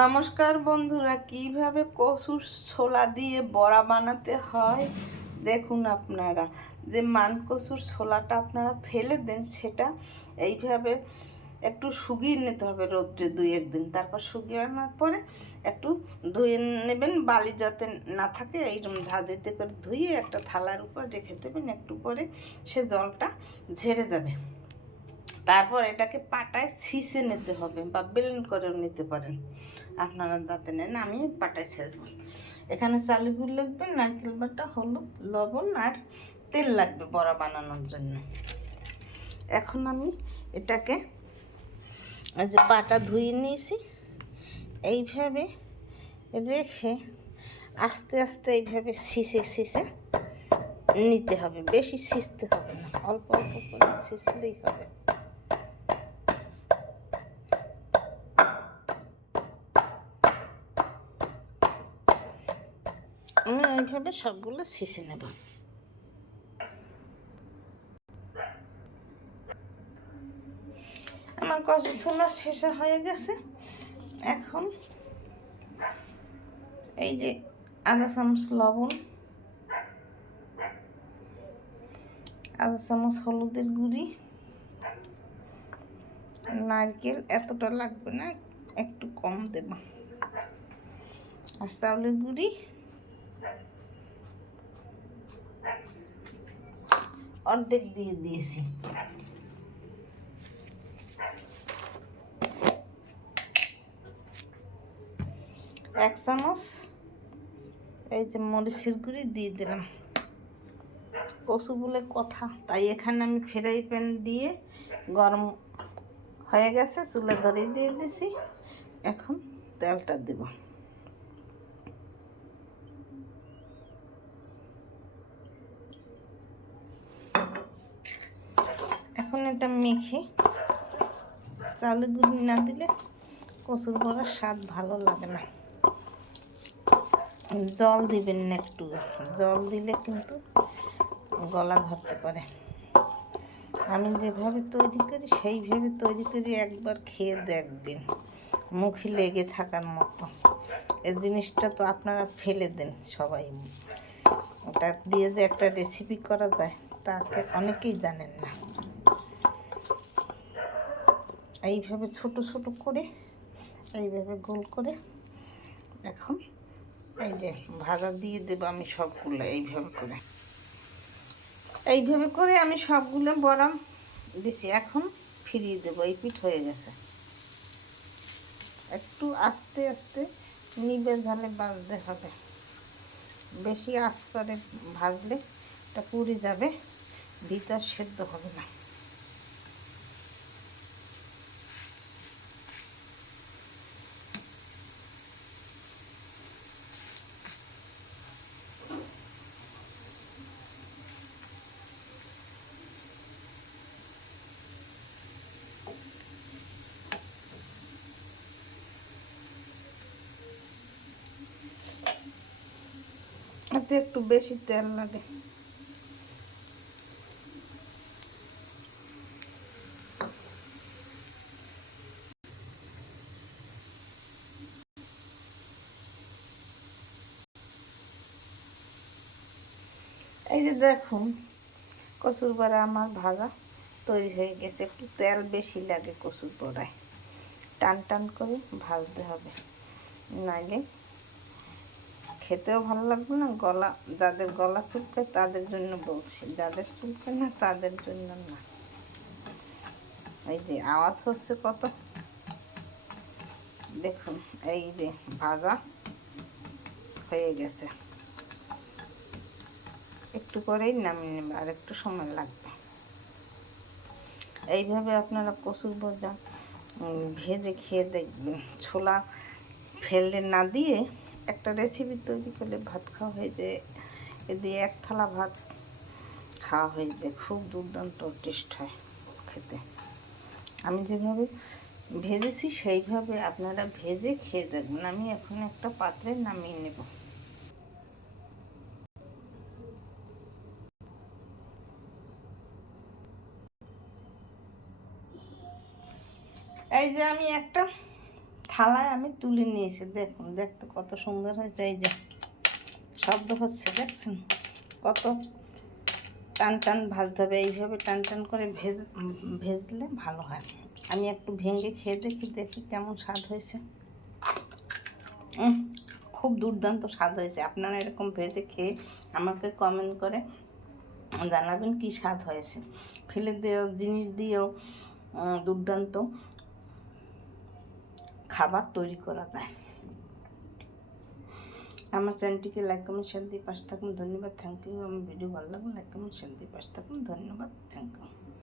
নমস্কার বন্ধুরা, কীভাবে কসুর ছোলা দিয়ে বড়া বানাতে হয়? দেখুন আপনারা, যে মান কসুর ছোলাটা আপনারা ফেলে দেন সেটা এইভাবে একটু শুকিয়ে নিতে হবে রোদ্রে দুই একদিন তারপর শুকিয়ে আনার পরে একটু ধুয়ে নেবেন, বালি যাতে না থাকে, এইরকম ঝাঁঝিতে করে ধুয়ে একটা থালার উপর রেখে দেবেন, একটু পরে সে জলটা ঝেড়ে যাবে। তারপর এটাকে পাটায় ছিঁচে নিতে হবে বা ব্লেন্ড করেও নিতে পারেন। আপনারা যাতে নেন, আমি পাটায় ছেঁচব। এখানে চালি গুড় লাগবে, নারকেল বাটা, হলুদ, লবণ আর তেল লাগবে বড়া বানানোর জন্য। এখন আমি এটাকে যে পাটা ধুয়ে নিয়েছি। এইভাবে রেখে আস্তে আস্তে এইভাবে শিষে শিষে নিতে হবে। বেশি শিষতে হবে না, অল্প অল্প করে শিষলেই হবে। আমি এইভাবে সবগুলো ছিঁচে নেব। আমার ছোলা শেষে হয়ে গেছে। এখন এই যে আধা চামচ লবণ আধা চামচ হলুদের গুঁড়ি, নারকেল, এতটা লাগবে না, একটু কম দেব। আর চাউলের গুঁড়ি অর্ধেক দিয়ে দিয়েছি। এক চামচ এই যে মরিচের গুঁড়ি দিয়ে দিলাম। কচু বলে কথা, তাই এখানে আমি ফ্রাই প্যান দিয়ে গরম হয়ে গেছে, চুলে ধরে দিয়ে দিছি। এখন তেলটা দেব এখন এটা মেখে চালের গুঁড়ি না দিলে কচুর বড়ার স্বাদ ভালো লাগে না। জল দিবেন না একটু, জল দিলে কিন্তু গলা ধরতে পারে। আমি যেভাবে তৈরি করি, সেইভাবে তৈরি করি একবার খেয়ে দেখবেন, মুখে লেগে থাকার মতো। এই জিনিসটা তো আপনারা ফেলে দেন সবাই। ওটা দিয়ে যে একটা রেসিপি করা যায়, তাকে অনেকেই জানেন না। এইভাবে ছোট ছোট করে, এইভাবে গোল করে এখন এই যে ভাজা দিয়ে দেবো আমি সবগুলো এইভাবে করে। এইভাবে করে আমি সবগুলো বরাম দিছি, এখন ফিরিয়ে দেবো, এই পিঠ হয়ে গেছে। একটু আস্তে আস্তে নিবে ঝালে বাজতে হবে। বেশি আঁচ করে ভাজলে এটা পুড়ে যাবে, ভিতর সেদ্ধ হবে না। এতে একটু বেশি তেল লাগে। এই যে দেখুন কচুর বড়া আমার ভাজা তৈরি হয়ে গেছে। একটু তেল বেশি লাগে কচুর বড়ায় টান টান করে ভাজতে হবে। নাইলে খেতেও ভালো লাগবে না, গলা, যাদের গলা চুলকায় তাদের জন্য বলছি, যাদের চুলকায় না তাদের জন্য না। এই যে আওয়াজ হচ্ছে কত? দেখুন, এই যে ভাজা হয়ে গেছে। একটু করেই নামিয়ে নেবে, আর একটু সময় লাগবে। এইভাবে আপনারা কচুর ভজা ভেজে খেয়ে দেখবেন। ছোলা ফেললে না দিয়ে একটা রেসিপি তৈরি করলে ভাত খাওয়া হয়ে যায়। এ দিয়ে এক থালা ভাত খাওয়া হয়ে যায়। খুব দুর্দান্ত টেস্ট হয় খেতে। আমি যেভাবে ভেজেছি, সেইভাবে আপনারা ভেজে খেয়ে দেখবেন। আমি এখন একটা পাত্রে নামিয়ে নেব। এই যে আমি একটা থালায় আমি তুলে নিয়েছি, দেখুন, দেখতে কত সুন্দর হয়েছে, এই যে শব্দ হচ্ছে, দেখছেন? কত টান টান ভাজতে হবে, এইভাবে টান টান করে ভেজ, ভেজলে ভালো হয়। আমি একটু ভেঙে খেয়ে দেখি দেখি কেমন স্বাদ হয়েছে। খুব দুর্দান্ত স্বাদ হয়েছে। আপনারা এরকম ভেজে খেয়ে আমাকে কমেন্ট করে জানাবেন কি স্বাদ হয়েছে। ফেলে দেওয়া জিনিস দিয়েও দুর্দান্ত। খাবার তৈরি করা যায়। আমার চ্যানেলটিকে লাইক কমেন্ট শেয়ার দিয়ে পাশে থাকুন। ধন্যবাদ। থ্যাংক ইউ আমার ভিডিও ভালো লাগলে লাইক কমেন্ট শেয়ার দিয়ে পাশে থাকুন। ধন্যবাদ। Thank you